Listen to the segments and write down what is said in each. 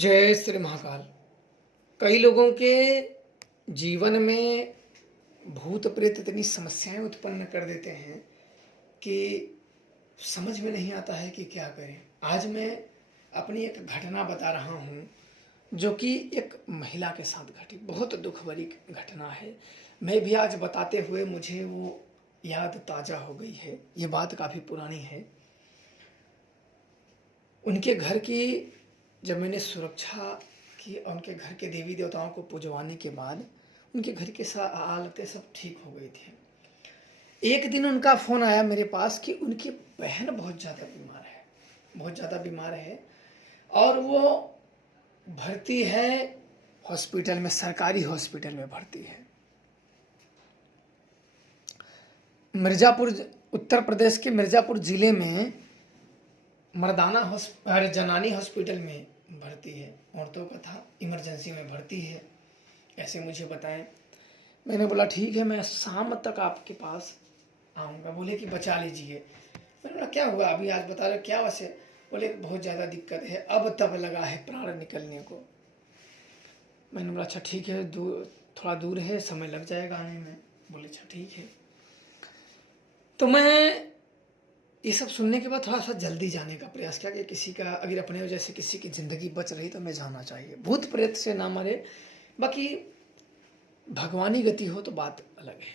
जय श्री महाकाल। कई लोगों के जीवन में भूत प्रेत इतनी समस्याएं उत्पन्न कर देते हैं कि समझ में नहीं आता है कि क्या करें। आज मैं अपनी एक घटना बता रहा हूँ जो कि एक महिला के साथ घटी। बहुत दुख भरी घटना है। मैं भी आज बताते हुए मुझे वो याद ताज़ा हो गई है। ये बात काफ़ी पुरानी है। उनके घर की जब मैंने सुरक्षा की और उनके घर के देवी देवताओं को पुजवाने के बाद उनके घर की हालतें सब ठीक हो गई थी। एक दिन उनका फ़ोन आया मेरे पास कि उनकी बहन बहुत ज़्यादा बीमार है और वो भर्ती है हॉस्पिटल में, सरकारी हॉस्पिटल में भर्ती है। मिर्ज़ापुर, उत्तर प्रदेश के मिर्ज़ापुर ज़िले में मर्दाना जनानी हॉस्पिटल में भर्ती है। औरतों का था, इमरजेंसी में भर्ती है, ऐसे मुझे बताएं। मैंने बोला ठीक है, मैं शाम तक आपके पास आऊँगा। बोले कि बचा लीजिए। मैंने बोला क्या हुआ, अभी आज बता रहे क्या वैसे? बोले बहुत ज़्यादा दिक्कत है, अब तब लगा है प्राण निकलने को। मैंने बोला अच्छा ठीक है, थोड़ा दूर है, समय लग जाएगा आने में। बोले अच्छा ठीक है। तो मैं ये सब सुनने के बाद थोड़ा सा जल्दी जाने का प्रयास किया कि किसी का अगर अपने वजह से किसी की ज़िंदगी बच रही तो मैं जाना चाहिए। भूत प्रेत से ना मरे, बाकी भगवानी गति हो तो बात अलग है।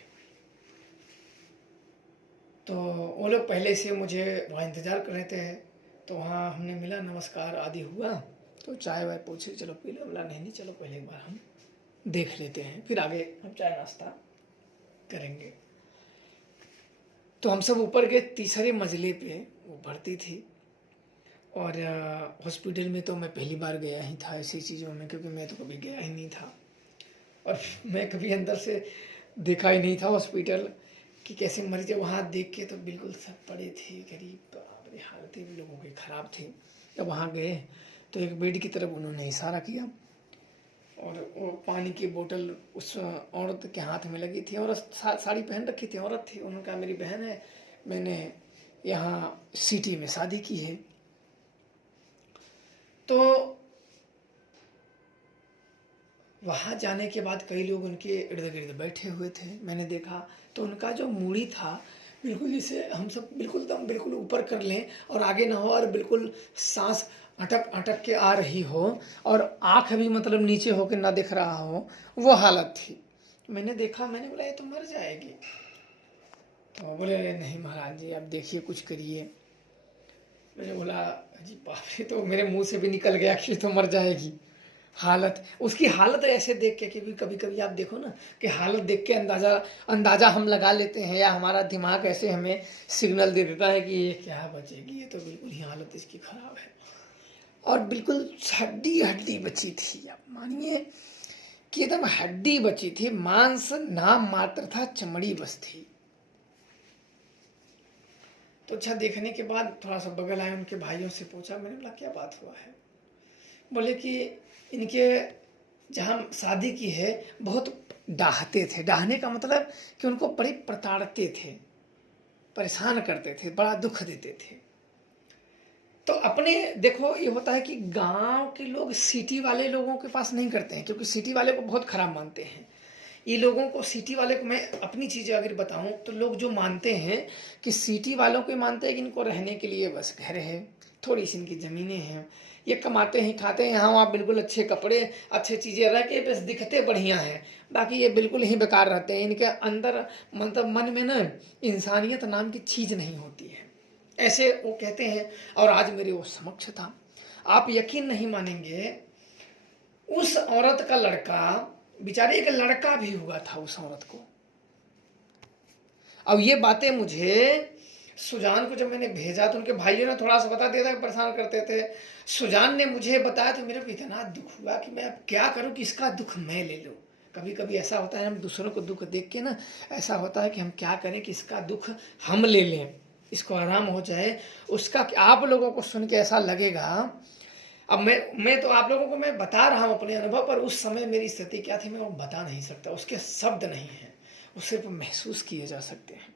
तो वो लोग पहले से मुझे वहाँ इंतज़ार कर रहे थे। तो वहाँ हमने मिला, नमस्कार आदि हुआ, तो चाय वाय पूछे, चलो पी लो। बोला नहीं चलो पहले एक बार हम देख लेते हैं, फिर आगे हम चाय नाश्ता करेंगे। तो हम सब ऊपर गए, तीसरे मंजिले पे वो भर्ती थी। और हॉस्पिटल में तो मैं पहली बार गया ही था ऐसी चीज़ों में, क्योंकि मैं तो कभी गया ही नहीं था और मैं कभी अंदर से देखा ही नहीं था हॉस्पिटल कि कैसे मरीज है। वहाँ देख के तो बिल्कुल सब पड़े थे, गरीब, बड़ी हालतें भी लोगों की ख़राब थी। जब वहाँ गए तो एक बेड की तरफ उन्होंने इशारा किया और वो पानी की बोतल उस औरत के हाथ में लगी थी। औरत साड़ी पहन रखी थी, औरत थी। उन्होंने कहा मेरी बहन है, मैंने यहाँ सिटी में शादी की है। तो वहाँ जाने के बाद कई लोग उनके इर्द गिर्द बैठे हुए थे। मैंने देखा तो उनका जो मूड़ी था बिल्कुल जैसे हम सब बिल्कुल दम बिल्कुल ऊपर कर लें और आगे ना हो, और बिल्कुल सांस अटक अटक के आ रही हो और आँख भी मतलब नीचे होकर ना दिख रहा हो, वो हालत थी। मैंने देखा, मैंने बोला ये तो मर जाएगी। तो बोले नहीं महाराज जी आप देखिए कुछ करिए। मैंने बोला जी बाप रे, तो मेरे मुंह से भी निकल गया कि तो मर जाएगी। हालत, उसकी हालत ऐसे देख के कि कभी कभी आप देखो ना कि हालत देख के अंदाज़ा हम लगा लेते हैं, या हमारा दिमाग ऐसे हमें सिग्नल दे देता है कि ये क्या बचेगी, ये तो बिल्कुल ही हालत इसकी ख़राब है। और बिल्कुल हड्डी हड्डी बची थी। आप मानिए कि एकदम हड्डी बची थी, मांस नाम मात्र था, चमड़ी बस थी। तो अच्छा देखने के बाद थोड़ा सा बगल आए, उनके भाइयों से पूछा। मैंने बोला क्या बात हुआ है? बोले कि इनके जहाँ शादी की है बहुत डाहते थे। डाहने का मतलब कि उनको बड़े प्रताड़ते थे, परेशान करते थे, बड़ा दुख देते थे। तो अपने देखो ये होता है कि गांव के लोग सिटी वाले लोगों के पास नहीं करते हैं, क्योंकि सिटी वाले को बहुत खराब मानते हैं। ये लोगों को, सिटी वाले को, मैं अपनी चीज़ें अगर बताऊं तो लोग जो मानते हैं कि सिटी वालों को मानते हैं कि इनको रहने के लिए बस घर है, थोड़ी सी इनकी ज़मीनें हैं, ये कमाते हैं खाते हैं, यहाँ वहाँ बिल्कुल अच्छे कपड़े अच्छे चीज़ें रह के बस दिखते बढ़िया हैं, बाकी ये बिल्कुल ही बेकार रहते हैं। इनके अंदर मतलब मन में ना इंसानियत नाम की चीज़ नहीं होती है, ऐसे वो कहते हैं। और आज मेरे वो समक्ष था। आप यकीन नहीं मानेंगे, उस औरत का लड़का, बेचारे एक लड़का भी हुआ था उस औरत को। अब ये बातें मुझे सुजान को जब मैंने भेजा तो उनके भाइयों ने थोड़ा सा बता दिया था, परेशान करते थे। सुजान ने मुझे बताया तो मेरे को इतना दुख हुआ कि मैं अब क्या करूं कि इसका दुख मैं ले लूं। कभी कभी ऐसा होता है, हम दूसरों को दुख देख के ना ऐसा होता है कि हम क्या करें कि इसका दुख हम ले लें, इसको आराम हो जाए। उसका आप लोगों को सुन के ऐसा लगेगा। अब मैं तो आप लोगों को मैं बता रहा हूँ अपने अनुभव, पर उस समय मेरी स्थिति क्या थी मैं वो बता नहीं सकता, उसके शब्द नहीं हैं, वो सिर्फ महसूस किए जा सकते हैं।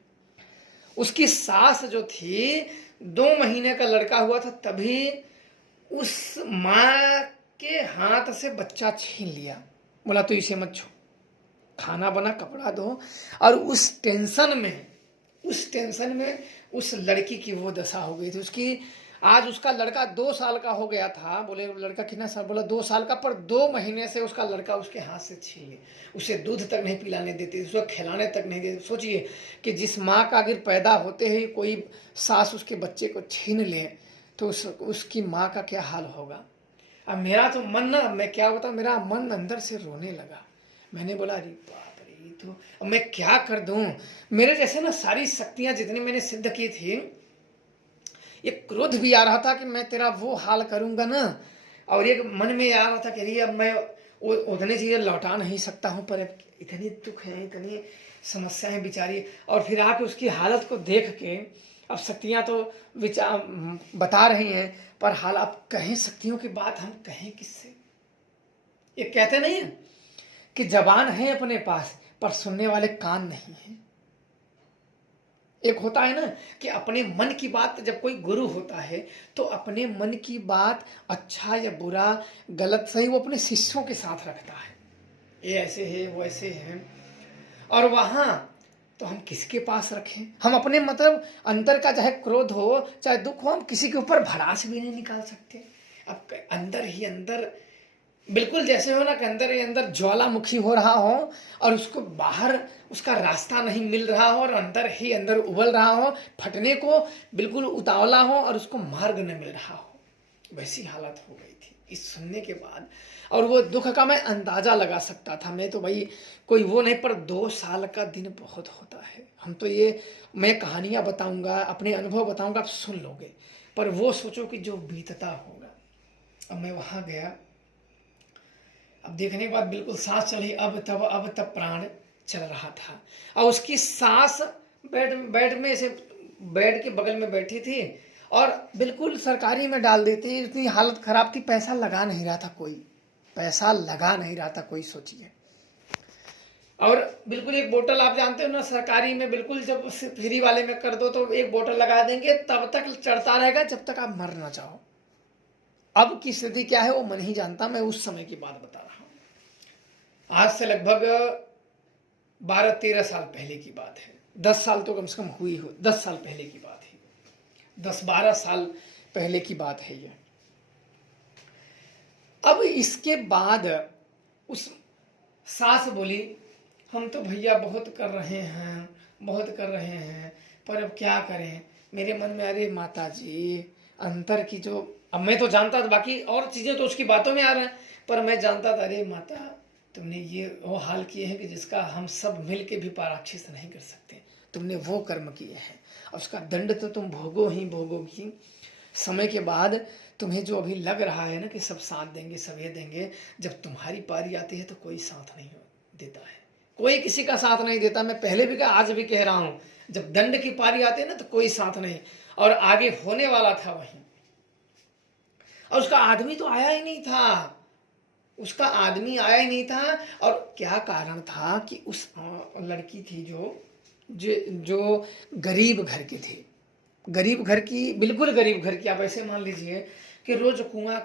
उसकी सास जो थी, 2 महीने का लड़का हुआ था तभी उस माँ के हाथ से बच्चा छीन लिया। बोला तो इसे मत छू, खाना बना, कपड़ा दो। और उस टेंशन में उस लड़की की वो दशा हो गई थी। उसकी आज उसका लड़का 2 साल का हो गया था। बोले लड़का कितना साल? बोला 2 साल का, पर 2 महीने से उसका लड़का उसके हाथ से छीन ले। उसे दूध तक नहीं पिलाने देती, उसको खिलाने तक नहीं देती। सोचिए कि जिस माँ का अगर पैदा होते ही कोई सास उसके बच्चे को छीन ले तो उसकी माँ का क्या हाल होगा। अब मेरा तो मन ना, मैं क्या बताऊँ, मेरा मन अंदर से रोने लगा। मैंने बोला अरे बाप रे, तो अब मैं क्या कर दूं। मेरे जैसे ना सारी शक्तियां जितनी मैंने सिद्ध की थी, ये क्रोध भी आ रहा था कि मैं तेरा वो हाल करूंगा ना, और एक मन में आ रहा था कि अरे अब मैं उतनी चीजें लौटा नहीं सकता हूँ, पर अब इतनी दुख है, इतनी समस्या है बेचारी। और फिर आके उसकी हालत को देख के अब शक्तियां तो विचार बता रही हैं, पर हाल अब कहें शक्तियों की बात हम कहें किससे। ये कहते नहीं है कि जबान है अपने पास पर सुनने वाले कान नहीं है। एक होता है ना कि अपने मन की बात, जब कोई गुरु होता है तो अपने मन की बात अच्छा या बुरा, गलत सही, वो अपने शिष्यों के साथ रखता है। ये ऐसे है, वो ऐसे है, और वहां तो हम किसके पास रखें। हम अपने मतलब अंतर का चाहे क्रोध हो चाहे दुख हो, हम किसी के ऊपर भड़ास भी नहीं निकाल सकते। अब अंदर ही अंदर बिल्कुल जैसे हो ना कि अंदर ही अंदर ज्वालामुखी हो रहा हो और उसको बाहर उसका रास्ता नहीं मिल रहा हो, और अंदर ही अंदर उबल रहा हो, फटने को बिल्कुल उतावला हो और उसको मार्ग न मिल रहा हो, वैसी हालत हो गई थी इस सुनने के बाद। और वो दुख का मैं अंदाजा लगा सकता था। मैं तो भाई कोई वो नहीं, पर 2 साल का दिन बहुत होता है। हम तो ये, मैं कहानियां बताऊंगा, अपने अनुभव बताऊंगा, आप सुन लोगे, पर वो सोचो कि जो बीतता होगा। अब मैं वहां गया, अब देखने के बाद बिल्कुल सांस चली, अब तब प्राण चल रहा था। और उसकी सांस बेड में से, बेड के बगल में बैठी थी और बिल्कुल सरकारी में डाल देती। इतनी हालत खराब थी, पैसा लगा नहीं रहा था कोई, पैसा लगा नहीं रहा था कोई, सोचिए। और बिल्कुल एक बोतल, आप जानते हो ना सरकारी में बिल्कुल जब फ्री वाले में कर दो तो एक बोतल लगा देंगे, तब तक चढ़ता रहेगा जब तक आप मर ना जाओ। अब की स्थिति क्या है वो मन ही जानता, मैं उस समय की बात बता रहा हूं। आज से लगभग 12-13 साल पहले की बात है। 10 साल तो कम से कम हुई हो, 10 साल पहले की बात है, 10-12 साल पहले की बात है ये। अब इसके बाद उस सास बोली, हम तो भैया बहुत कर रहे हैं, बहुत कर रहे हैं, पर अब क्या करें। मेरे मन में अरे माता जी अंतर की जो, अब मैं तो जानता था, बाकी और चीजें तो उसकी बातों में आ रहा है, पर मैं जानता था अरे माता तुमने ये वो हाल किए हैं कि जिसका हम सब मिल के भी पाराक्षिस नहीं कर सकते। तुमने वो कर्म किए हैं और उसका दंड तो तुम भोगो ही भोगोगी। समय के बाद तुम्हें जो अभी लग रहा है ना कि सब साथ देंगे, सब ये देंगे, जब तुम्हारी पारी आती है तो कोई साथ नहीं देता है, कोई किसी का साथ नहीं देता। मैं पहले भी कहा, आज भी कह रहा हूं, जब दंड की पारी आती है ना तो कोई साथ नहीं। और आगे होने वाला था वहीं, और उसका आदमी तो आया ही नहीं था, उसका आदमी आया ही नहीं था। और क्या कारण था कि उस लड़की थी जो गरीब घर की थी, गरीब घर की, बिल्कुल गरीब घर की। आप ऐसे मान लीजिए कि रोज कुआं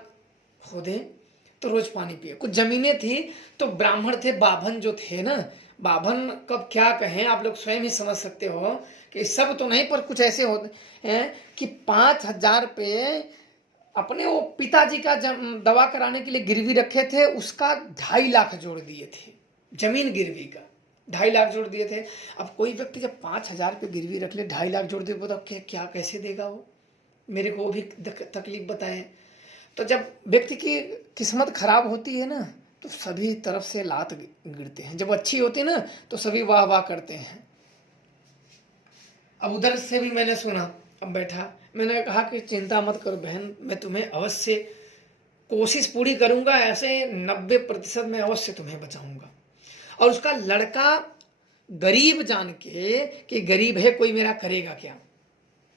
खोदे तो रोज पानी पिए। कुछ जमीनें थी तो ब्राह्मण थे, बाभन जो थे ना, बाभन कब क्या कहें, आप लोग स्वयं ही समझ सकते हो कि सब तो नहीं, पर कुछ ऐसे होते हैं कि 5,000 रुपये अपने वो पिताजी का दवा कराने के लिए गिरवी रखे थे, उसका 2.5 लाख जोड़ दिए थे, जमीन गिरवी का 2.5 लाख जोड़ दिए थे। अब कोई व्यक्ति जब 5,000 रुपये गिरवी रख ले, 2.5 लाख जोड़ दे, बताओ क्या कैसे देगा वो। मेरे को भी तकलीफ बताएं। तो जब व्यक्ति की किस्मत खराब होती है ना तो सभी तरफ से लात गिरते हैं, जब अच्छी होती है ना तो सभी वाह वाह करते हैं। अब उधर से भी मैंने सुना, अब बैठा, मैंने कहा कि चिंता मत करो बहन, मैं तुम्हें अवश्य कोशिश पूरी करूंगा, ऐसे 90% में अवश्य तुम्हें बचाऊंगा। और उसका लड़का गरीब जान के कि गरीब है, कोई मेरा करेगा क्या,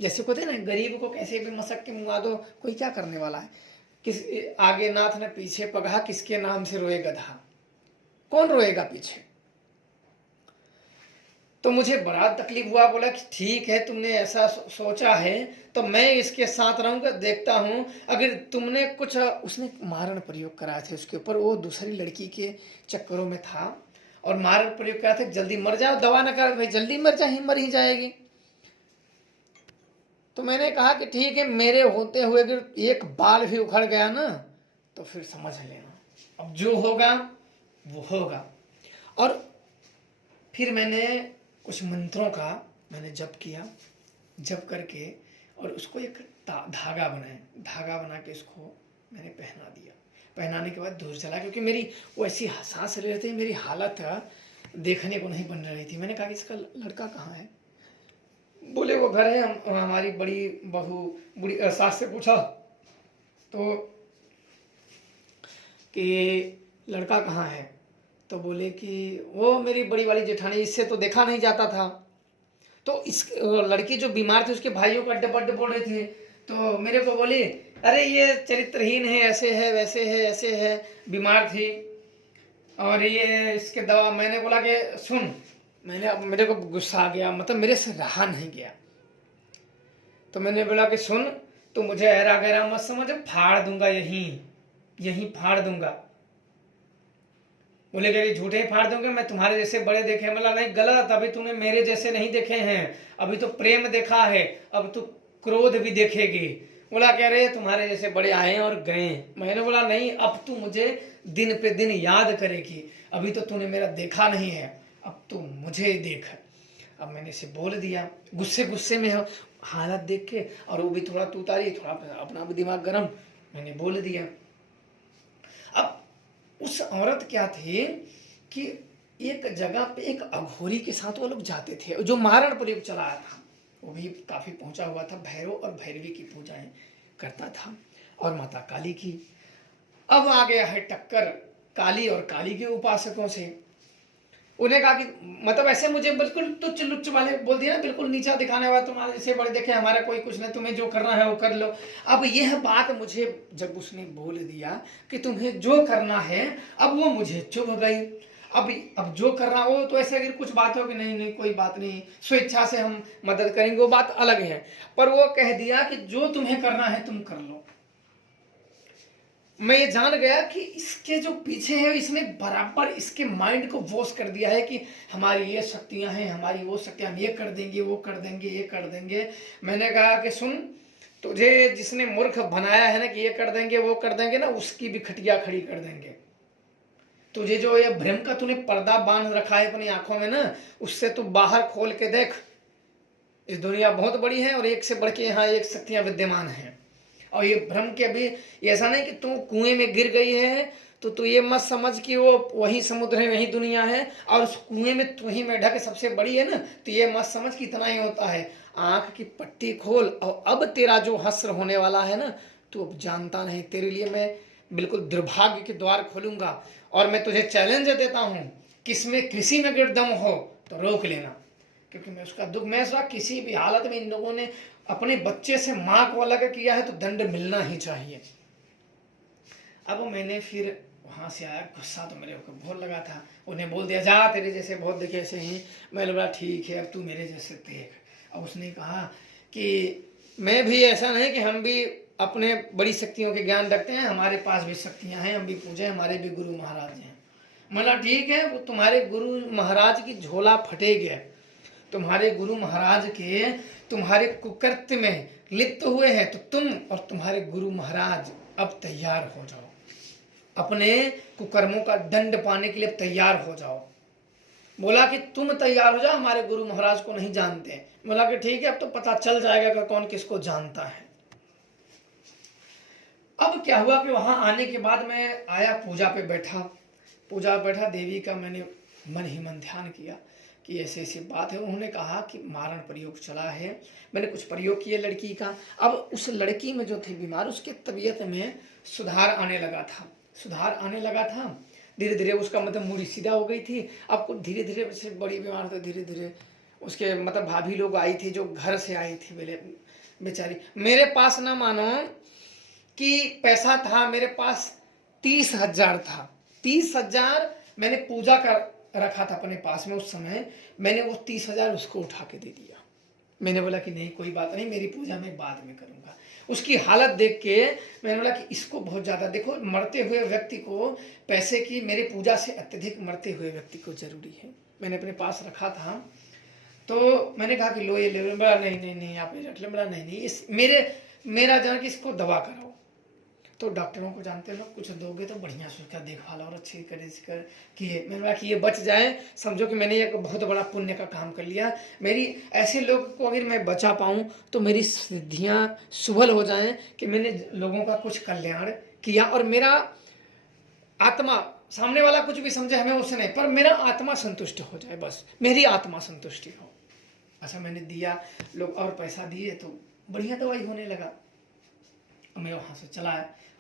जैसे कहते हैं ना गरीब को कैसे भी मसक के मुआ दो, कोई क्या करने वाला है। किस आगे नाथ ने पीछे पगहा, किसके नाम से रोए गधा, कौन रोएगा पीछे। तो मुझे बड़ा तकलीफ हुआ। बोला कि ठीक है, तुमने ऐसा सोचा है तो मैं इसके साथ रहूंगा, देखता हूँ अगर तुमने कुछ। उसने मारण प्रयोग कराए थे उसके ऊपर, वो दूसरी लड़की के चक्करों में था और मारण प्रयोग कराए थे, जल्दी मर जाओ, दवा ना कर भाई, जल्दी मर जाए, मर ही जाएगी। तो मैंने कहा कि ठीक है, मेरे होते हुए अगर एक बाल भी उखड़ गया ना तो फिर समझ लेना, अब जो होगा वो होगा। और फिर मैंने कुछ मंत्रों का मैंने जप किया, जप करके और उसको एक धागा बनाया, धागा बना के इसको मैंने पहना दिया। पहनाने के बाद दूर चला, क्योंकि मेरी वो ऐसी सांस ले रहे थे, मेरी हालत देखने को नहीं बन रही थी। मैंने कहा कि इसका लड़का कहाँ है? बोले वो घर है। हमारी बड़ी बहू बुढ़ी सास से पूछा तो कि लड़का कहाँ है? तो बोले कि वो मेरी बड़ी वाली जेठानी, इससे तो देखा नहीं जाता था। तो इस लड़की जो बीमार थी उसके भाइयों को अड्डे पड्डे बोल रहे थे, तो मेरे को बोली अरे ये चरित्रहीन है, ऐसे है वैसे है ऐसे है, बीमार थी और ये इसके दवा। मैंने बोला कि सुन, मेरे को गुस्सा आ गया, मतलब मेरे से रहा नहीं गया। तो मैंने बोला कि सुन, तू मुझे ऐरा गहरा मत समझ, फाड़ दूंगा, यहीं फाड़ दूंगा। बोले कि झूठे ही फाड़ दूंगा, मैं तुम्हारे जैसे बड़े देखे? मतलब नहीं, गलत, अभी तूने मेरे जैसे नहीं देखे हैं, अभी तो प्रेम देखा है, अब तू क्रोध भी देखेगी। बोला कह रहे तुम्हारे जैसे बड़े आए और गए। मैंने बोला नहीं, अब तू मुझे दिन पे दिन याद करेगी, अभी तो तूने मेरा देखा नहीं है, अब तू मुझे देख। अब मैंने इसे बोल दिया गुस्से में हालत देख के, और वो भी थोड़ा तूतारी, थोड़ा अपना भी दिमाग गर्म, मैंने बोल दिया। अब उस औरत क्या थी कि एक जगह पे एक अघोरी के साथ वो लोग जाते थे, जो मारण प्रयोग चलाया था, वो भी काफी पहुंचा हुआ था, भैरव और भैरवी की पूजाएं करता था और माता काली की। अब आ गया है टक्कर काली और काली के उपासकों से। उन्हें कहा कि मतलब ऐसे मुझे बिल्कुल तुच्छ लुच्छ वाले बोल दिया ना, बिल्कुल नीचा दिखाने वाला, तुम्हारे जैसे बड़े देखे, हमारा कोई कुछ नहीं, तुम्हें जो करना है वो कर लो। अब यह बात मुझे जब उसने बोल दिया कि तुम्हें जो करना है, अब वो मुझे चुभ गई। अब जो कर रहा हो तो ऐसे अगर कुछ बात हो कि नहीं कोई बात नहीं, स्वेच्छा से हम मदद करेंगे, वो बात अलग है, पर वो कह दिया कि जो तुम्हें करना है तुम कर लो। मैं ये जान गया कि इसके जो पीछे है, इसने बराबर इसके माइंड को वॉश कर दिया है कि हमारी ये शक्तियां हैं, हमारी वो शक्तियां, हम ये कर देंगे, वो कर देंगे, ये कर देंगे। मैंने कहा कि सुन, तुझे जिसने मूर्ख बनाया है ना कि ये कर देंगे वो कर देंगे ना, उसकी भी खटिया खड़ी कर देंगे। तुझे जो ये भ्रम का तूने पर्दा बांध रखा है अपनी आंखों में ना, उससे तू बाहर खोल के देख। इस दुनिया बहुत बड़ी है और एक से बढ़ के यहाँ एक शक्तियां विद्यमान हैं। और ये भ्रम के अभी ऐसा नहीं कि तू कुएं में गिर गई है तो तू ये मत समझ कि वो वही समुद्र है, वही दुनिया है और उस कुएं में तू ही मेढक सबसे बड़ी है ना, तो ये मत समझ कि इतना ही होता है। आंख की पट्टी खोल, और अब तेरा जो हश्र होने वाला है ना, तू अब जानता नहीं। तेरे लिए मैं बिल्कुल दुर्भाग्य के द्वार खोलूंगा और मैं तुझे चैलेंज देता हूँ, किसमें किसी में अगर दम हो तो रोक लेना, क्योंकि मैं उसका दुख, मैं उसका किसी भी हालत में इन लोगों ने अपने बच्चे से मां को अलग किया है तो दंड मिलना ही चाहिए। अब मैंने फिर वहां से आया, गुस्सा तो मेरे को बहुत लगा था। उन्हें बोल दिया जा, तेरे जैसे बहुत देखे ऐसे हैं। मैंने बोला ठीक है, अब तू मेरे जैसे देख। अब उसने कहा कि मैं भी ऐसा नहीं कि हम भी अपने बड़ी शक्तियों के ज्ञान रखते हैं, हमारे पास भी शक्तियां हैं, हम भी पूजे, हमारे भी गुरु महाराज हैं। बोला ठीक है, वो तुम्हारे गुरु महाराज की झोला फटेगी, तुम्हारे गुरु महाराज के तुम्हारे कुकृत्य में लिप्त हुए हैं, तो तुम और तुम्हारे गुरु महाराज अब तैयार हो जाओ, अपने कुकर्मों का दंड पाने के लिए तैयार हो जाओ। बोला कि तुम तैयार हो जाओ, हमारे गुरु महाराज को नहीं जानते। बोला कि ठीक है, अब तो पता चल जाएगा कि कौन किसको जानता है। अब क्या हुआ कि वहां आने के बाद मैं आया, पूजा पे बैठा, देवी का मैंने मन ही मन ध्यान किया कि ऐसी ऐसी बात है। उन्होंने कहा कि मारण प्रयोग चला है, मैंने कुछ प्रयोग किए लड़की का। अब उस लड़की में जो थी बीमार, उसके तबीयत में सुधार आने लगा था, धीरे धीरे उसका मतलब मूड़ी सीधा हो गई थी। अब कुछ धीरे धीरे से बड़ी बीमार था, धीरे धीरे उसके मतलब भाभी लोग आई थी, जो घर से आई थी बेचारी। मेरे पास ना मानो कि पैसा था, मेरे पास 30,000 था। 30,000 मैंने पूजा रखा था अपने पास में उस समय, मैंने वो 30,000 उसको उठा के दे दिया। मैंने बोला कि नहीं कोई बात नहीं, मेरी पूजा मैं बाद में करूँगा। उसकी हालत देख के मैंने बोला कि इसको बहुत ज़्यादा, देखो मरते हुए व्यक्ति को पैसे की, मेरे पूजा से अत्यधिक मरते हुए व्यक्ति को जरूरी है। मैंने अपने पास रखा था, तो मैंने कहा कि लो ये ले लो। बोला नहीं नहीं नहीं आप ये रख लो। बोला नहीं नहीं इस मेरा जान कि इसको दवा कराओ। तो डॉक्टरों को जानते हो, कुछ दोगे तो बढ़िया से उसका देखभाल और अच्छी तरह से कर किए। मैंने बोला कि ये बच जाए, समझो कि मैंने एक बहुत बड़ा पुण्य का काम कर लिया। मेरी ऐसे लोग को अगर मैं बचा पाऊँ तो मेरी सिद्धियाँ सुबल हो जाएं कि मैंने लोगों का कुछ कल्याण किया। और मेरा आत्मा, सामने वाला कुछ भी समझे हमें उससे नहीं, पर मेरा आत्मा संतुष्ट हो जाए, बस मेरी आत्मा संतुष्टि हो। अच्छा मैंने दिया, लोग और पैसा दिए तो बढ़िया दवाई होने लगा। मैं वहाँ से चला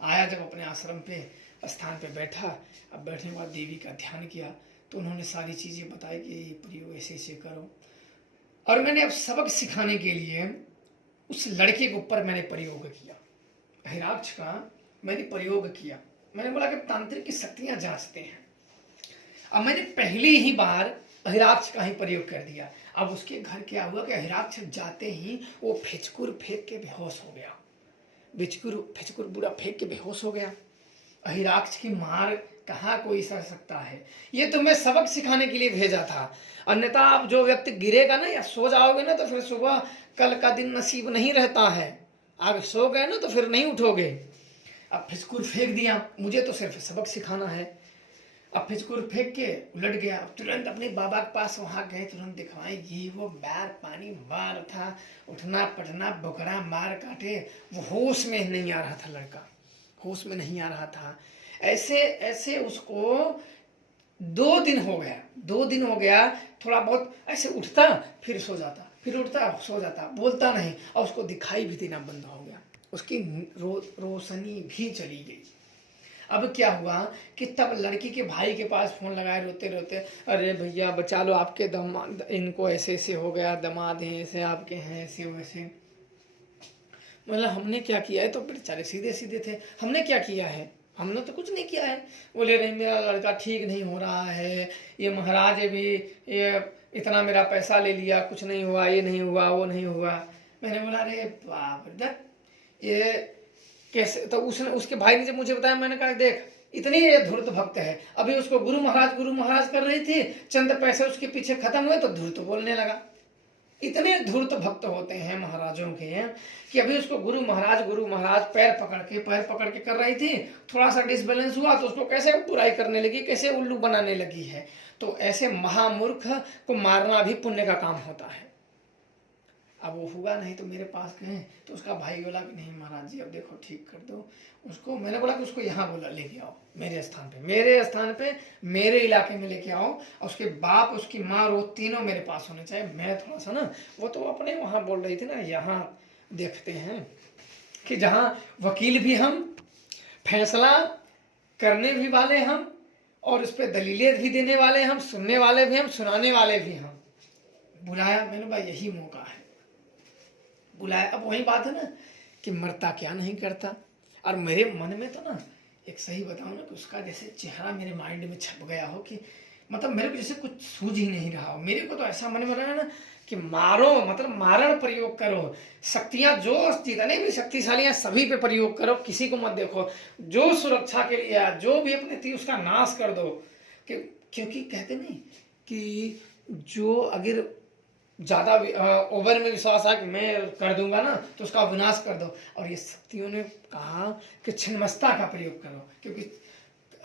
आया, जब अपने आश्रम पे स्थान पे बैठा, अब बैठने के बाद देवी का ध्यान किया तो उन्होंने सारी चीज़ें बताई कि ये प्रयोग ऐसे ऐसे करो। और मैंने अब सबक सिखाने के लिए उस लड़के के ऊपर मैंने प्रयोग किया, हिराक्ष का मैंने प्रयोग किया। मैंने बोला कि तांत्रिक की शक्तियाँ जांचते हैं। अब मैंने पहली ही बार हिराक्ष का ही प्रयोग कर दिया। अब उसके घर क्या हुआ कि हिराक्ष जाते ही वो फिचकुर फेंक के बेहोश हो गया। फिचकुर बुरा फेंक के बेहोश हो गया। हिराक्ष की मार कहाँ कोई सह सकता है। ये तुम्हें सबक सिखाने के लिए भेजा था, अन्यथा आप जो व्यक्ति गिरेगा ना या सो जाओगे ना तो फिर सुबह कल का दिन नसीब नहीं रहता है। आप सो गए ना तो फिर नहीं उठोगे। अब फिचकुर फेंक दिया, मुझे तो सिर्फ सबक सिखाना है। अब फिचकुर फेंक के उलट गया। अब तुरंत अपने बाबा के पास वहां गए, तुरंत दिखवाए ये वो बैर पानी मार था, उठना पटना बोकरा मार काटे। वो होश में नहीं आ रहा था, लड़का होश में नहीं आ रहा था। ऐसे ऐसे उसको 2 दिन हो गया, 2 दिन हो गया। थोड़ा बहुत ऐसे उठता फिर सो जाता, फिर उठता सो जाता, बोलता नहीं, और उसको दिखाई भी देना बंद हो गया, उसकी रोशनी भी चली गई। अब क्या हुआ कि तब लड़की के भाई के पास फोन लगाए रोते रोते, अरे भैया बचा लो, आपके दामाद इनको ऐसे ऐसे हो गया, दामाद हैं ऐसे, आपके हैं ऐसे वैसे। मतलब हमने क्या किया है, तो बेचारे सीधे सीधे थे, हमने क्या किया है, हमने तो कुछ नहीं किया है। बोले नहीं मेरा लड़का ठीक नहीं हो रहा है, ये महाराज भी ये इतना मेरा पैसा ले लिया, कुछ नहीं हुआ, ये नहीं हुआ, वो नहीं हुआ। मैंने बोला अरे बाप रे, ये कैसे। तो उसने, उसके भाई ने जब मुझे बताया, मैंने कहा देख इतनी ये धूर्त भक्त है, अभी उसको गुरु महाराज कर रही थी, चंद पैसे उसके पीछे खत्म हुए तो धूर्त बोलने लगा। इतने धूर्त भक्त होते हैं महाराजों के कि अभी उसको गुरु महाराज पैर पकड़ के कर रही थी, थोड़ा सा डिसबैलेंस हुआ तो उसको कैसे बुराई करने लगी, कैसे उल्लू बनाने लगी है। तो ऐसे महामूर्ख को मारना भी पुण्य का काम होता है। अब वो हुआ नहीं तो मेरे पास गए तो उसका भाई बोला कि नहीं महाराज जी अब देखो ठीक कर दो उसको। मैंने बोला कि उसको यहाँ बोला लेके आओ मेरे स्थान पे मेरे इलाके में लेके आओ, और उसके बाप उसकी माँ और वो तीनों मेरे पास होने चाहिए। मैं थोड़ा सा ना, वो तो अपने वहाँ बोल रही थी ना, यहाँ देखते हैं कि जहाँ वकील भी हम, फैसला करने भी वाले हम, और उस पर दलीलें भी देने वाले हम, सुनने वाले भी हम, सुनाने वाले भी हम। बुलाया, मैंने बोला यही मौका है, बुलाया। अब वही बात है ना कि मरता क्या नहीं करता। और मेरे मन में तो ना, एक सही बताऊं ना, कि उसका जैसे चेहरा मेरे माइंड में छप गया हो, कि मतलब मेरे को जैसे कुछ सूझ ही नहीं रहा हो। मेरे को तो ऐसा मन में रहा है ना कि मारो, मतलब मारण प्रयोग करो, शक्तियां जो जितने भी शक्तिशाली हैं सभी पे प्रयोग करो, किसी को मत देखो। जो सुरक्षा के लिए जो भी अपने थी उसका नाश कर दो। क्योंकि कहते नहीं कि जो अगर ज्यादा ओवर में विश्वास है कि मैं कर दूंगा ना तो उसका विनाश कर दो। और ये शक्तियों ने कहा कि छिन्नमस्ता का प्रयोग करो, क्योंकि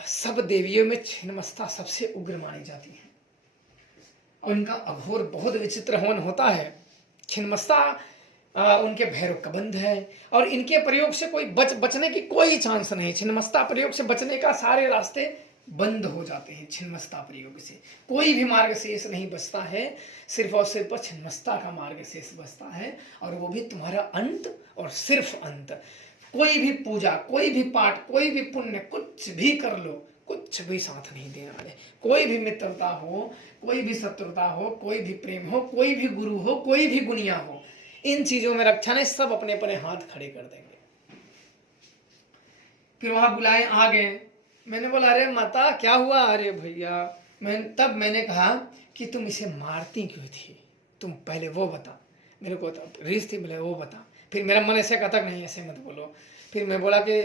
सब देवियों में छिन्नमस्ता सबसे उग्र मानी जाती है, और इनका अघोर बहुत विचित्र हवन होता है। छिन्नमस्ता उनके भैरव का बंध है, और इनके प्रयोग से कोई बचने की कोई चांस नहीं। छिन्नमस्ता प्रयोग से बचने का सारे रास्ते बंद हो जाते हैं। छिन्नमस्ता प्रयोग से कोई भी मार्ग शेष नहीं बचता है, सिर्फ और सिर्फ छिन्नमस्ता का मार्ग शेष बचता है, और वो भी तुम्हारा अंत और सिर्फ अंत। कोई भी पूजा, कोई भी पाठ, कोई भी पुण्य, कुछ भी कर लो, कुछ भी साथ नहीं देने वाले। कोई भी मित्रता हो, कोई भी शत्रुता हो, कोई भी प्रेम हो, कोई भी गुरु हो, कोई भी गुनिया हो, इन चीजों में रक्षा नहीं, सब अपने अपने हाथ खड़े कर देंगे। फिर वहां बुलाए, आ गए। मैंने बोला अरे माता क्या हुआ। अरे भैया मैंने कहा कि तुम इसे मारती क्यों थी, तुम पहले वो बता, मेरे को रीस थी, बोले वो बता। फिर मेरा मन ऐसे कहता नहीं ऐसे मत बोलो। फिर मैं बोला कि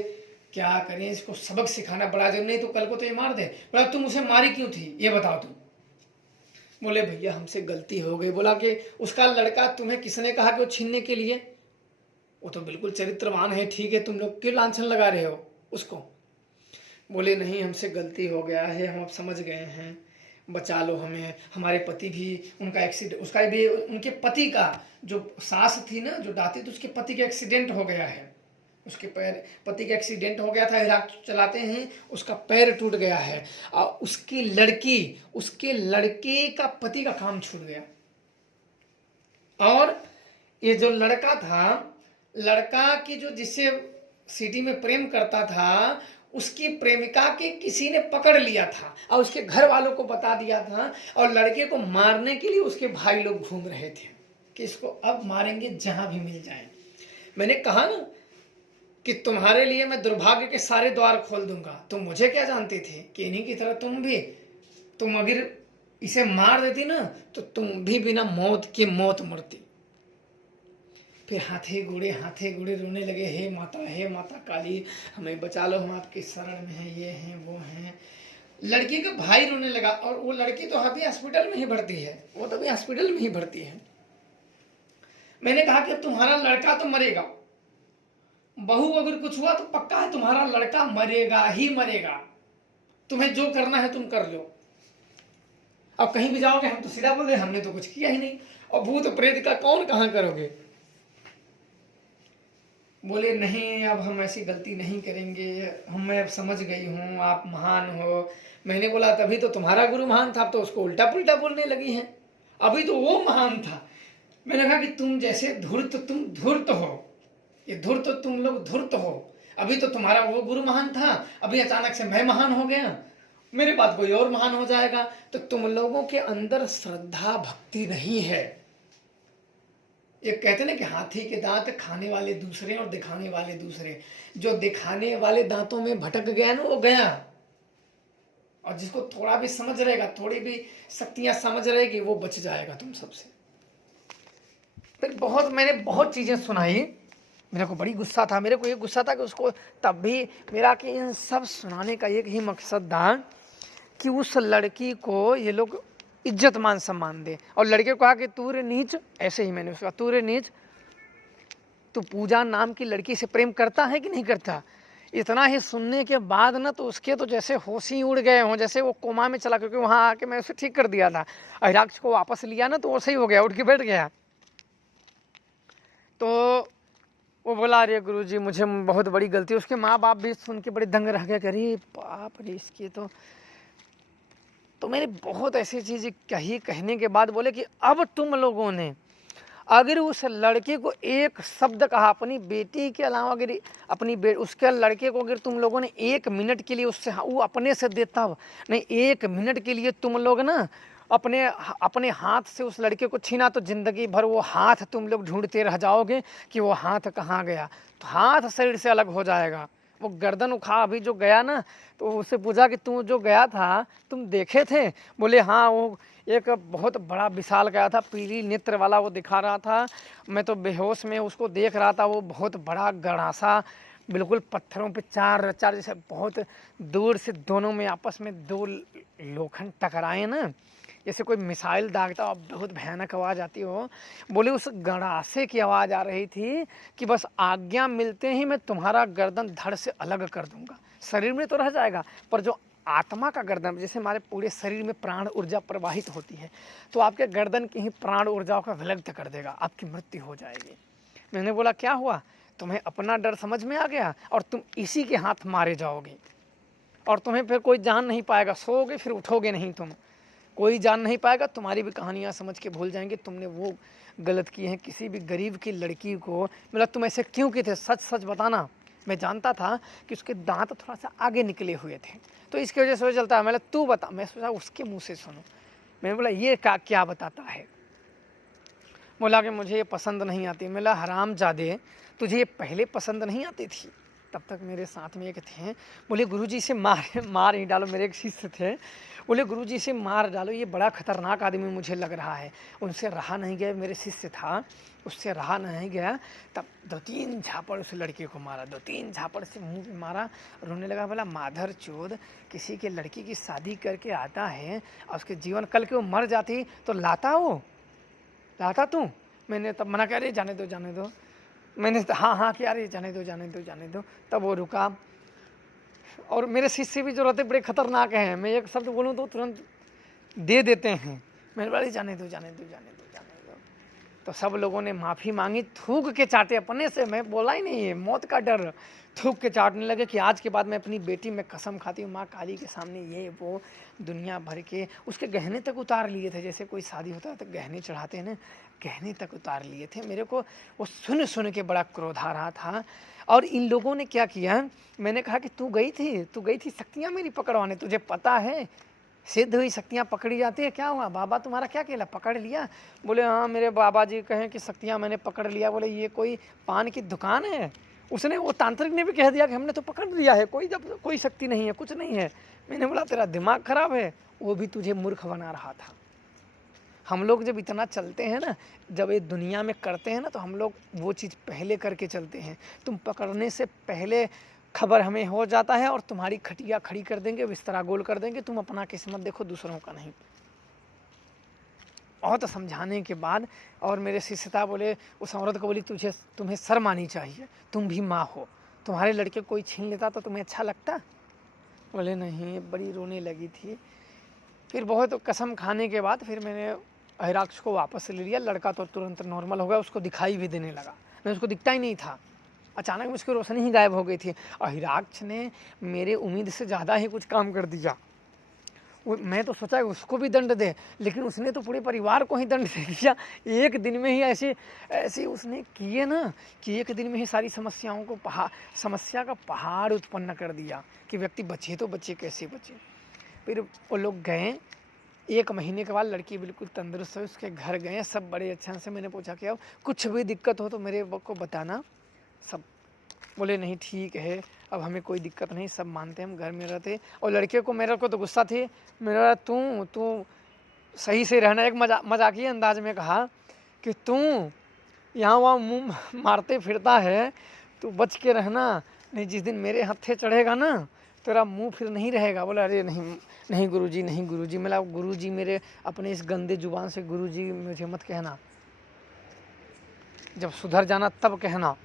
क्या करें, इसको सबक सिखाना पड़ा जब, नहीं तो कल को तो ये मार दे। बोला तुम उसे मारी क्यों थी ये बताओ तुम। बोले भैया हमसे गलती हो गई। बोला कि उसका लड़का तुम्हें किसने कहा कि वो छीनने के लिए, वो तो बिल्कुल चरित्रवान है, ठीक है, तुम लोग क्यों लांछन लगा रहे हो उसको। बोले नहीं हमसे गलती हो गया है, हम अब समझ गए हैं, बचा लो हमें। हमारे पति भी, उनका एक्सीडेंट, उसका भी, उनके पति का जो सास थी ना जो दाती, तो उसके पति का एक्सीडेंट हो गया है, उसके पैर, पति का एक्सीडेंट हो गया था, इराक चलाते हैं, उसका पैर टूट गया है, और उसकी लड़की, उसके लड़के का पति का काम छूट गया। और ये जो लड़का था, लड़का की जो जिससे सिटी में प्रेम करता था, उसकी प्रेमिका के किसी ने पकड़ लिया था और उसके घर वालों को बता दिया था, और लड़के को मारने के लिए उसके भाई लोग घूम रहे थे कि इसको अब मारेंगे जहां भी मिल जाए। मैंने कहा ना कि तुम्हारे लिए मैं दुर्भाग्य के सारे द्वार खोल दूंगा। तुम मुझे क्या जानते थे कि इन्हीं की तरह तुम भी, तुम अगर इसे मार देती ना तो तुम भी बिना मौत के मौत मरती। फिर हाथे घोड़े रोने लगे, हे माता काली हमें बचा लो, हम आपके शरण में हैं, ये हैं वो हैं। लड़की का भाई रोने लगा, और वो लड़की तो अभी हॉस्पिटल में ही भर्ती है, वो तो अभी हॉस्पिटल में ही भर्ती है। मैंने कहा कि तुम्हारा लड़का तो मरेगा, बहू अगर कुछ हुआ तो पक्का है तुम्हारा लड़का मरेगा ही मरेगा, तुम्हें जो करना है तुम कर लो। अब कहीं भी जाओगे हम तो सीधा बोल रहे हमने तो कुछ किया ही नहीं, और भूत प्रेत का कौन कहां करोगे। बोले नहीं अब हम ऐसी गलती नहीं करेंगे, मैं अब समझ गई हूँ आप महान हो। मैंने बोला तभी तो तुम्हारा गुरु महान था, अब तो उसको उल्टा पुल्टा बोलने लगी हैं, अभी तो वो महान था। मैंने कहा कि तुम जैसे धूर्त, तुम धूर्त हो, ये धूर्त, तुम लोग धूर्त हो। अभी तो तुम्हारा वो गुरु महान था, अभी अचानक से मैं महान हो गया, मेरे बाद कोई और महान हो जाएगा। तो तुम लोगों के अंदर श्रद्धा भक्ति नहीं है। ये कहते ना कि हाथी के दांत खाने वाले दूसरे और दिखाने वाले दूसरे। जो दिखाने वाले दांतों में भटक गया ना वो गया, और जिसको थोड़ा भी समझ रहेगा, थोड़ी भी शक्तियां समझ रहेगी, वो बच जाएगा तुम सबसे। फिर मैंने बहुत चीजें सुनाई, मेरे को बड़ी गुस्सा था, मेरे को ये गुस्सा था कि उसको तब भी मेरा कि इन सब सुनाने का एक ही मकसद था कि उस लड़की को ये लोग इज्जत मान सम्मान दे। और लड़के को कहा कि तू रे नीच, ऐसे ही मैंने उसका, तू रे नीच, तू पूजा नाम की लड़की से प्रेम करता है कि नहीं करता। इतना ही सुनने के बाद ना तो उसके तो जैसे होश ही उड़ गए हों, जैसे वो कोमा में चला, क्योंकि वहाँ आके मैं उसे ठीक कर दिया था। अहिराक्ष को वापस लिया ना तो वो सही हो गया, उठ के बैठ गया। तो वो बोला अरे गुरुजी मुझे बहुत बड़ी गलती। उसके माँ बाप भी सुन के बड़े दंग रह गए, अरे बाप रे इसकी तो मैंने बहुत ऐसी चीज़ें कही। कहने के बाद बोले कि अब तुम लोगों ने अगर उस लड़के को एक शब्द कहा, अपनी बेटी के अलावा अगर उसके लड़के को अगर तुम लोगों ने 1 मिनट के लिए उससे, वो अपने से देता नहीं, 1 मिनट के लिए तुम लोग ना अपने हाथ से उस लड़के को छीना तो जिंदगी भर वो हाथ तुम लोग ढूंढते रह जाओगे कि वो हाथ कहाँ गया। तो हाथ शरीर से अलग हो जाएगा। वो गर्दन उखा अभी जो गया ना, तो उससे पूछा कि तू जो गया था तुम देखे थे। बोले हाँ, वो एक बहुत बड़ा विशाल गया था, पीली नेत्र वाला वो दिखा रहा था। मैं तो बेहोश में उसको देख रहा था। वो बहुत बड़ा गड़ासा, बिल्कुल पत्थरों पे चार जैसे, बहुत दूर से दोनों में आपस में 2 लोखंड टकराए ना, जैसे कोई मिसाइल दागता और बहुत भयानक आवाज़ आती हो। बोले उस गड़ासे की आवाज़ आ रही थी कि बस आज्ञा मिलते ही मैं तुम्हारा गर्दन धड़ से अलग कर दूंगा। शरीर में तो रह जाएगा, पर जो आत्मा का गर्दन, जैसे हमारे पूरे शरीर में प्राण ऊर्जा प्रवाहित होती है, तो आपके गर्दन की ही प्राण ऊर्जाओं का विलग्न कर देगा, आपकी मृत्यु हो जाएगी। मैंने बोला क्या हुआ, तुम्हें अपना डर समझ में आ गया और तुम इसी के हाथ मारे जाओगे, और तुम्हें फिर कोई जान नहीं पाएगा। सोओगे फिर उठोगे नहीं, तुम कोई जान नहीं पाएगा। तुम्हारी भी कहानियाँ समझ के भूल जाएंगे तुमने वो गलत किए हैं। किसी भी गरीब की लड़की को, मतलब तुम ऐसे क्यों किए थे, सच सच बताना। मैं जानता था कि उसके दांत थोड़ा सा आगे निकले हुए थे, तो इसकी वजह से वो चलता है। मैंने तू बता, मैं सोचा उसके मुंह से सुनो। मैंने बोला ये क्या बताता है। बोला कि मुझे ये पसंद नहीं आती। मैं बोला हरामजादे, तुझे ये पहले पसंद नहीं आती थी? तब तक मेरे साथ में एक थे, बोले गुरुजी से मार ही डालो। मेरे एक शिष्य थे, बोले गुरुजी इसे मार डालो, ये बड़ा खतरनाक आदमी मुझे लग रहा है। उनसे रहा नहीं गया, मेरे शिष्य था, उससे रहा नहीं गया, तब 2-3 झापड़ उस लड़के को मारा, 2-3 झापड़ से मुंह पे मारा। रोने लगा, बोला माधर चोद, किसी के लड़की की शादी करके आता है और उसके जीवन कल के वो मर जाती तो लाता तू। मैंने तब मना किया, अरे जाने दो जाने दो। मैंने हाँ किया, अरे जाने दो। तब वो रुका। और मेरे शिष्य भी जो रहते बड़े खतरनाक हैं, मैं एक शब्द बोलूँ तो तुरंत दे देते हैं। मैंने बोला जाने दो। तो सब लोगों ने माफ़ी मांगी, थूक के चाटे अपने से, मैं बोला ही नहीं है, मौत का डर, थूक के चाटने लगे कि आज के बाद मैं अपनी बेटी में कसम खाती हूँ माँ काली के सामने, ये वो दुनिया भर के उसके गहने तक उतार लिए थे। जैसे कोई शादी होता है तो गहने चढ़ाते हैं ना, गहने तक उतार लिए थे। मेरे को वो सुन के बड़ा क्रोध आ रहा था। और इन लोगों ने क्या किया, मैंने कहा कि तू गई थी शक्तियाँ मेरी पकड़वाने, तुझे पता है सिद्ध हुई शक्तियाँ पकड़ी जाती है, क्या हुआ बाबा तुम्हारा क्या कहला, पकड़ लिया? बोले हाँ मेरे बाबा जी कहें कि शक्तियाँ मैंने पकड़ लिया। बोले ये कोई पान की दुकान है? उसने, वो तांत्रिक ने भी कह दिया कि हमने तो पकड़ लिया है, कोई शक्ति नहीं है, कुछ नहीं है। मैंने बोला तेरा दिमाग खराब है, वो भी तुझे मूर्ख बना रहा था। हम लोग जब इतना चलते हैं ना, जब ये दुनिया में करते हैं ना, तो हम लोग वो चीज़ पहले करके चलते हैं। तुम पकड़ने से पहले खबर हमें हो जाता है और तुम्हारी खटिया खड़ी कर देंगे, बिस्तरा गोल कर देंगे, तुम अपना किस्मत देखो, दूसरों का नहीं। बहुत समझाने के बाद, और मेरे शिष्यता बोले, उस औरत को बोली तुम्हें शर्म आनी चाहिए, तुम भी माँ हो, तुम्हारे लड़के कोई छीन लेता तो तुम्हें अच्छा लगता? बोले नहीं, बड़ी रोने लगी थी। फिर बहुत कसम खाने के बाद फिर मैंने अहिराक्ष को वापस ले लिया। लड़का तो तुरंत नॉर्मल हो गया, उसको दिखाई भी देने लगा, मैं उसको दिखता ही नहीं था, अचानक उसकी रोशनी ही गायब हो गई थी। अहिराक्ष ने मेरे उम्मीद से ज़्यादा ही कुछ काम कर दिया। मैं तो सोचा उसको भी दंड दे, लेकिन उसने तो पूरे परिवार को ही दंड दे दिया। एक दिन में ही ऐसे उसने किए ना कि एक दिन में ही सारी समस्याओं को समस्या का पहाड़ उत्पन्न कर दिया कि व्यक्ति बचे तो बचे, कैसे बचे। फिर वो लोग गए, 1 महीने के बाद लड़की बिल्कुल तंदुरुस्त है, उसके घर गए, सब बड़े अच्छे से। मैंने पूछा कि अब कुछ भी दिक्कत हो तो मेरे को बताना। सब बोले नहीं ठीक है, अब हमें कोई दिक्कत नहीं, सब मानते हैं, हम घर में रहते। और लड़के को, मेरे को तो गुस्सा थी, मेरा तू सही से रहना। एक मजाकिए अंदाज में कहा कि तू यहाँ वहाँ मुँह मारते फिरता है, तू बच के रहना, नहीं जिस दिन मेरे हत्थे चढ़ेगा ना तेरा मुंह फिर नहीं रहेगा। बोला अरे नहीं गुरुजी। मैं गुरुजी मेरे अपने इस गंदे जुबान से गुरुजी मुझे मत कहना, जब सुधर जाना तब कहना।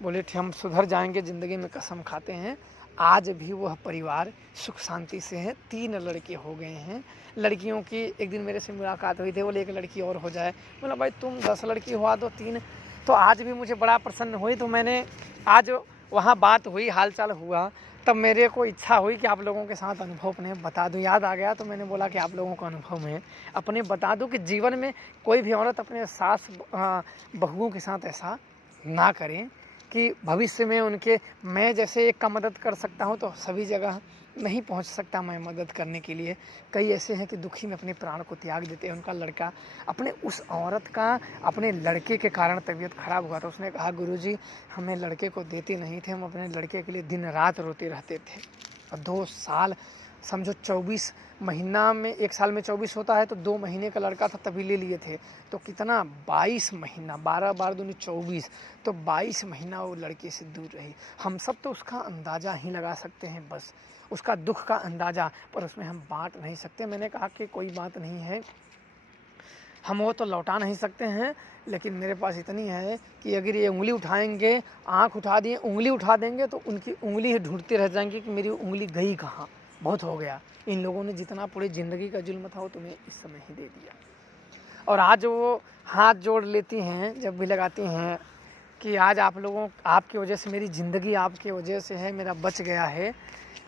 बोले ठीक, हम सुधर जाएंगे, ज़िंदगी में कसम खाते हैं। आज भी वह परिवार सुख शांति से है, 3 लड़के हो गए हैं। लड़कियों की एक दिन मेरे से मुलाकात हुई थी, बोले 1 लड़की और हो जाए। बोला भाई तुम 10 लड़की हुआ दो, 3 तो आज भी मुझे बड़ा प्रसन्न हुई। तो मैंने आज वहाँ बात हुई, हालचाल हुआ, तब मेरे को इच्छा हुई कि आप लोगों के साथ अनुभव अपने बता दूं। याद आ गया तो मैंने बोला कि आप लोगों को अनुभव में अपने बता दूं कि जीवन में कोई भी औरत अपने सास बहुओं के साथ ऐसा ना करें कि भविष्य में मैं जैसे एक का मदद कर सकता हूं तो सभी जगह नहीं पहुंच सकता मैं मदद करने के लिए। कई ऐसे हैं कि दुखी में अपने प्राण को त्याग देते हैं। उनका लड़का, अपने उस औरत का अपने लड़के के कारण तबीयत खराब हुआ था। उसने कहा गुरुजी हमें लड़के को देते नहीं थे, हम अपने लड़के के लिए दिन रात रोते रहते थे। और 2 साल समझो, 24 महीना में, 1 साल में 24 होता है तो 2 महीने का लड़का था तभी ले लिए थे। तो कितना 22 महीना, 12 बार दूनी 24, तो 22 महीना वो लड़के से दूर रही। हम सब तो उसका अंदाज़ा ही लगा सकते हैं, बस उसका दुख का अंदाज़ा, पर उसमें हम बांट नहीं सकते। मैंने कहा कि कोई बात नहीं है, हम वो तो लौटा नहीं सकते हैं, लेकिन मेरे पास इतनी है कि अगर ये उंगली उठाएंगे, आँख उठा दिए, उंगली उठा देंगे तो उनकी उंगली ही ढूंढते रह जाएंगे कि मेरी उंगली गई कहाँ। बहुत हो गया, इन लोगों ने जितना पूरी ज़िंदगी का जुल्म था वो तुम्हें इस समय ही दे दिया। और आज वो हाथ जोड़ लेती हैं, जब भी लगाती हैं कि आज आप लोगों, आपकी वजह से मेरी ज़िंदगी आपकी वजह से है, मेरा बच गया है,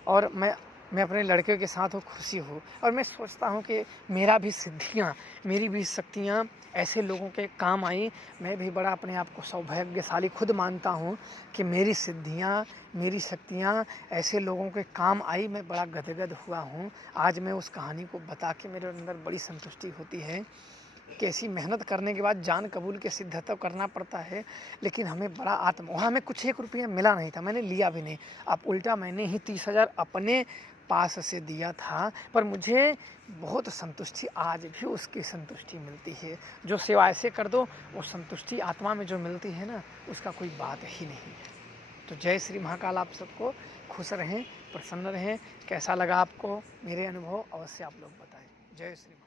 और मैं अपने लड़के के साथ खुशी हूँ। और मैं सोचता हूँ कि मेरा भी सिद्धियाँ, मेरी भी शक्तियाँ ऐसे लोगों के काम आई। मैं भी बड़ा अपने आप को सौभाग्यशाली खुद मानता हूँ कि मेरी सिद्धियाँ, मेरी शक्तियाँ ऐसे लोगों के काम आई। मैं बड़ा गदगद हुआ हूँ। आज मैं उस कहानी को बता के मेरे अंदर बड़ी संतुष्टि होती है कि ऐसी मेहनत करने के बाद जान कबूल के सिद्ध तो करना पड़ता है, लेकिन हमें बड़ा वहाँ हमें कुछ 1 रुपया मिला नहीं था, मैंने लिया भी नहीं। अब उल्टा मैंने ही 30,000 अपने पास से दिया था, पर मुझे बहुत संतुष्टि आज भी उसकी संतुष्टि मिलती है। जो सेवा ऐसे कर दो, वो संतुष्टि आत्मा में जो मिलती है ना, उसका कोई बात ही नहीं है। तो जय श्री महाकाल, आप सबको खुश रहें, प्रसन्न रहें। कैसा लगा आपको मेरे अनुभव, अवश्य आप लोग बताएं। जय श्री